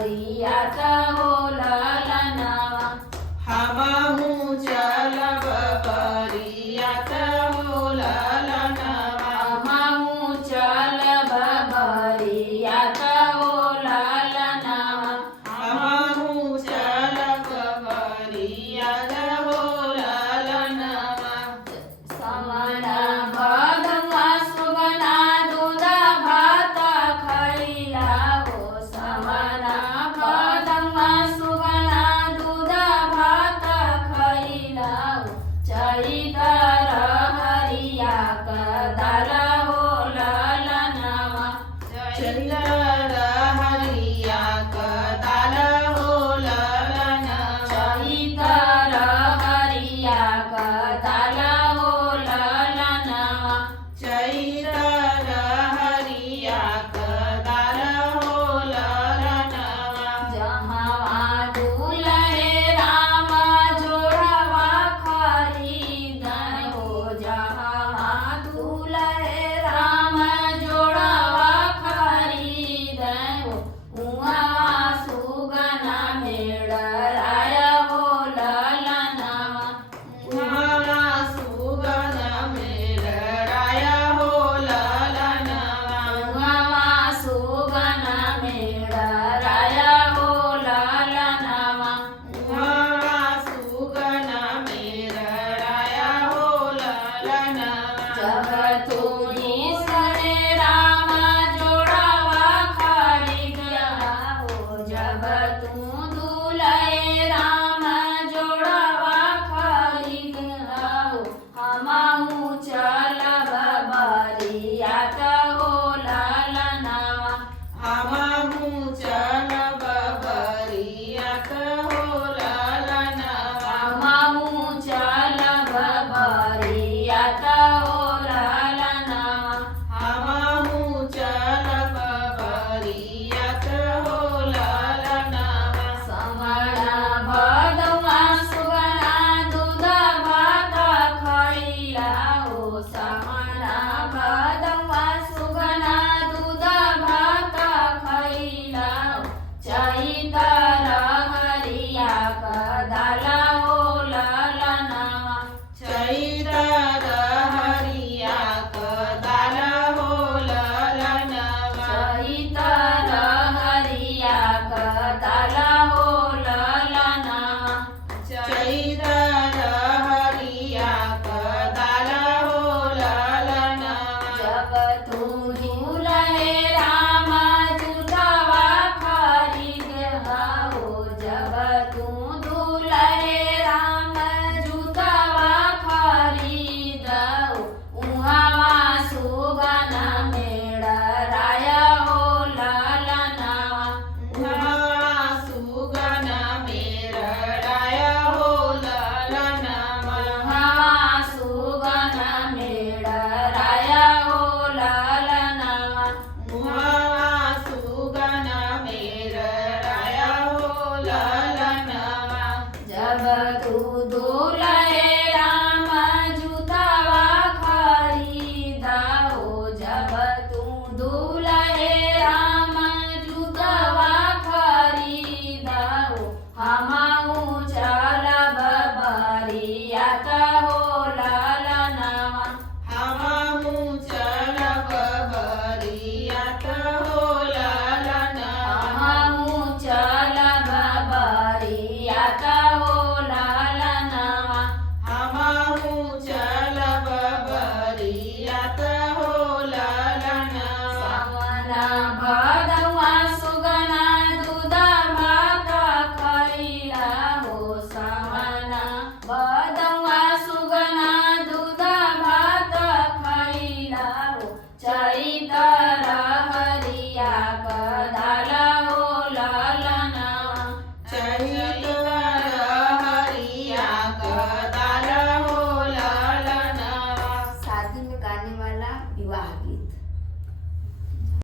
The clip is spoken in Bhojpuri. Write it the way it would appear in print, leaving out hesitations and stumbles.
बबरियात हो ललनवा हमहु चलब बबरियात हो ललनवा हमहु चलब बबरियात हो ललनवा हमहु चलब बबरियात हो ललनवा समन भदवा सुगना दूध भात खैला हो समन भदवा सुगना दूध भात खैला हो चैतर हरिया कदल हो ललनवा चैतर हरिया कदाल हो ललनवा चैतर हरिया कदल हो ललनवा चैतर हरिया कदाल हो ललनवा जहाँ दुलहे राम जोड़वा खरीद हो जहाँ दुलहे राम जोड़वा खरीद हो उहाँ सुगना मेड़राय हो ललनवा उहाँ सुगन मेलराया हो ललनवा उहाँ सुगना मेड़राय हो ललनवा उहाँ सुगन मेलराया हो ललनवा जब तुनी सरे राम जोड़वा खरीदया हो जब तू दुलहे राम जोड़वा खरीदया हो हमहु चलब बबरियात हो ललनवा हमहु चलब बबरियात हो ललनवा हमहु चलब बबरियात हो ललनवा हमहु चलब बबरियात हो ललनवा समण भदवा सुगना दूध भात खैला हो समण भदवा सुगना दूध भात खैला हो चैतर हरिया कदल हो ललनवा चैतर हरिया कदाल हो ललनवा चैतर हरिया कदल हो ललनवा चैतर हरिया कदाल हो ललनवा जब तू दुलहे राम जुटवा खरीद हो जब तू दुलहे राम जुटवा खरीद हो उहाँ सुगना मेड़राय हो ललनवा उहाँ सुगन मेलराया हो ललनवा उहाँ सुगना मेड़राय हो ललनवा उहाँ सुगन मेलराया हो ललनवा जब तू दुलहे राम जुतवा खरीद हो जब तू दुलहे राम जुतवा खरीद हो हमहु चलब बबरियात हो ललनवा हमहु चलब बबरियात हो ललनवा हमहु चलब बबरियात हो ललनवा हमहु चलब बबरियात हो ललनवा समन भदवा सुगना दूध भात खैला हो समन भदवा सुगना दूध भात खैला हो चैतर हरिया कदल हो ललनवा चैतर हरिया कदाल हो ललनवा शादी में गाने वाला विवाह गीत।